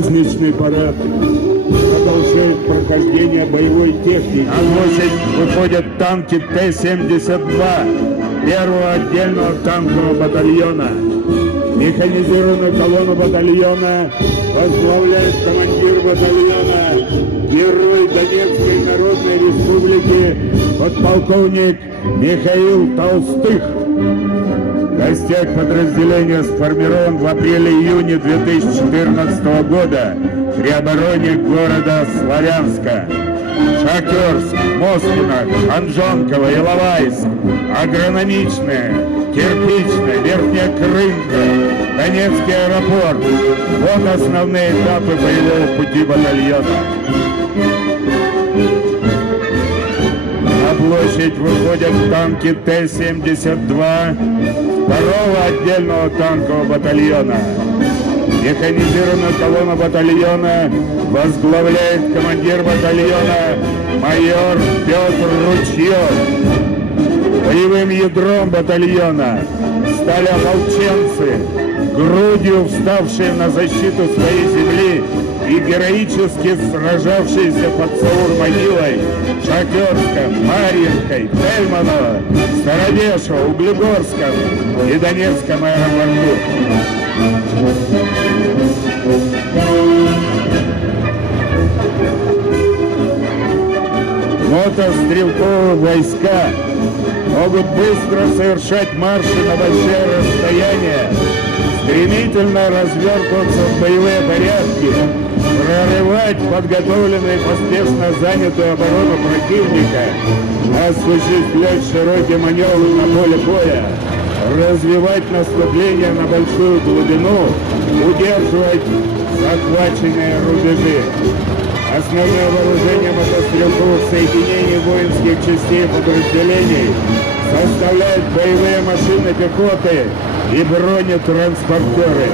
Праздничный парад продолжает прохождение боевой техники. На площадь выходят танки Т-72 первого отдельного танкового батальона. Механизированную колонну батальона возглавляет командир батальона, герой Донецкой Народной Республики, подполковник Михаил Толстых. Костяк подразделения сформирован в апреле-июне 2014 года при обороне города Славянска. Шахтерск, Москино, Ханжонково, Иловайск, Агрономичное, Кирпичное, Верхняя Крымка, Донецкий аэропорт. Вот основные этапы боевого пути батальона. На площадь выходят танки Т-72 второго отдельного танкового батальона. Механизированную колонну батальона возглавляет командир батальона майор Петр Ручьев. Боевым ядром батальона стали ополченцы, грудью вставшие на защиту своей земли и героически сражавшиеся под Саур-могилой, Шахтерском, Марьинкой, Тельманово, Стародешево, Углегорском и Донецком аэропорту. Мотострелковые войска могут быстро совершать марши на большие расстояния, стремительно развертываться в боевые порядки, прорывать подготовленную и поспешно занятую оборону противника, осуществлять широкие маневры на поле боя, развивать наступление на большую глубину, удерживать захваченные рубежи. Основное вооружение мотострелковых соединений воинских частей и подразделений составляют боевые машины пехоты и бронетранспортеры.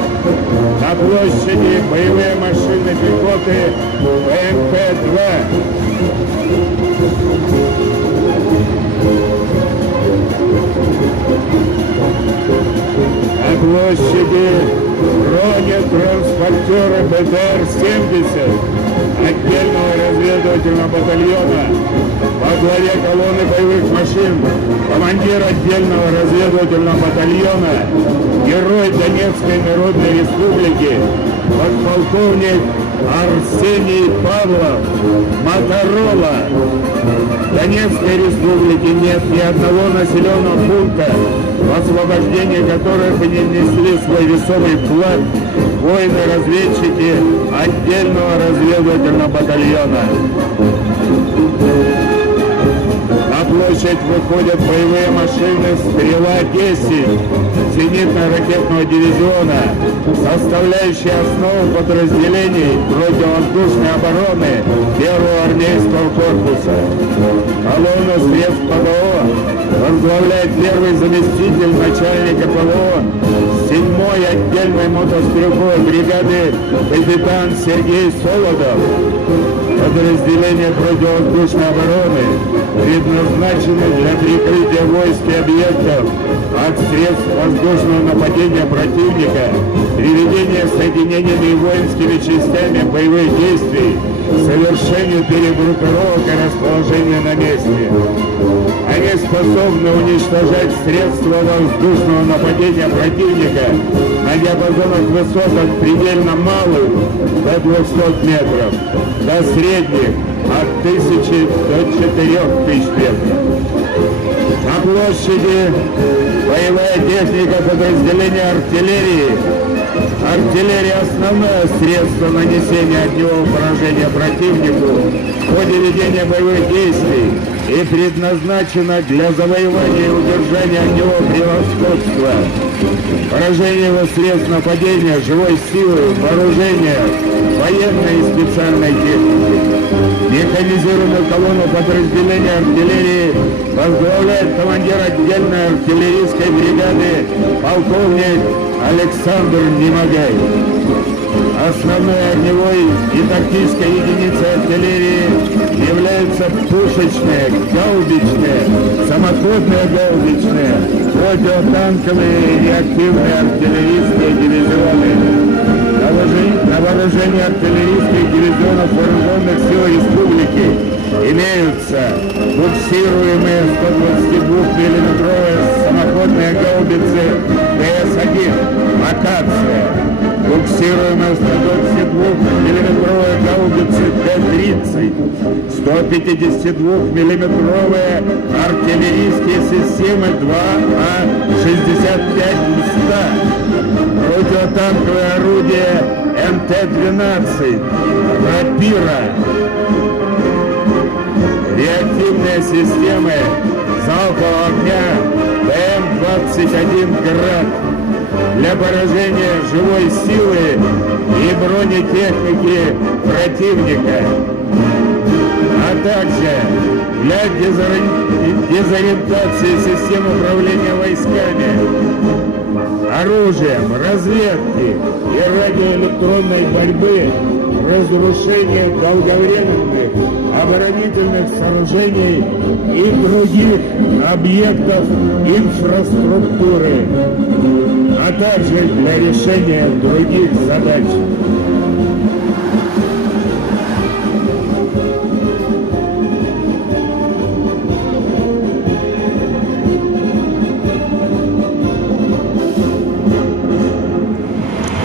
На площади боевые машины пехоты БМП-2. На площади бронетранспортеры БТР-70 отдельного разведывательного батальона во главе колонны боевых машин командир отдельного разведывательного батальона, герой Донецкой Народной Республики, подполковник Арсений Павлов, Моторола. В Донецкой Республике нет ни одного населенного пункта, в освобождении которых бы не внесли свой весомый вклад воины-разведчики отдельного разведывательного батальона. На площадь выходят боевые машины «Стрела-10» зенитно-ракетного дивизиона, составляющие основу подразделений противовоздушной обороны Первого армейского корпуса. Колонну средств ПВО возглавляет первый заместитель начальника ПВО 7-й отдельной мотострелковой бригады капитан Сергей Солодов. Подразделения противовоздушной обороны предназначены для прикрытия войск и объектов от средств воздушного нападения противника, приведения соединениями и воинскими частями боевых действий, совершению перегруппировок и расположения на месте. Они способны уничтожать средства воздушного нападения противника на диапазонах высот от предельно малых до 200 метров, до средних от 1000 до 4000 метров. На площади боевая техника подразделения артиллерии. Артиллерия – основное средство нанесения огневого поражения противнику в ходе ведения боевых действий и предназначена для завоевания и удержания огневого превосходства, поражения его средств нападения, живой силы, вооружения, военной и специальной техники. Механизированную колонну подразделения артиллерии возглавляет командир отдельной артиллерийской бригады полковник Александр Немогай. Основной огневой и тактической единицей артиллерии являются пушечные, гаубичные, самоходные гаубичные, противотанковые и реактивные артиллерийские дивизионы. На вооружении артиллерийских дивизионов вооруженных сил республики имеются буксируемые 122-миллиметровые самоходные гаубицы ТС-1 «Акация», буксируемые 122-миллиметровые гаубицы Т-30, 152-миллиметровые артиллерийские системы 2А-65-100, противотанковое орудие МТ-12, «Рапира», реактивные системы залпового огня ТМ-21 «Град» для поражения живой силы и бронетехники противника, а также для дезориентации систем управления войсками, оружием, разведки и радиоэлектронной борьбы, разрушения долговременных оборонительных сооружений и других объектов инфраструктуры, а также для решения других задач.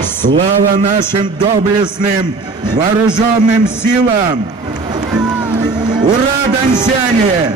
Слава нашим доблестным вооруженным силам! Ура, дончане!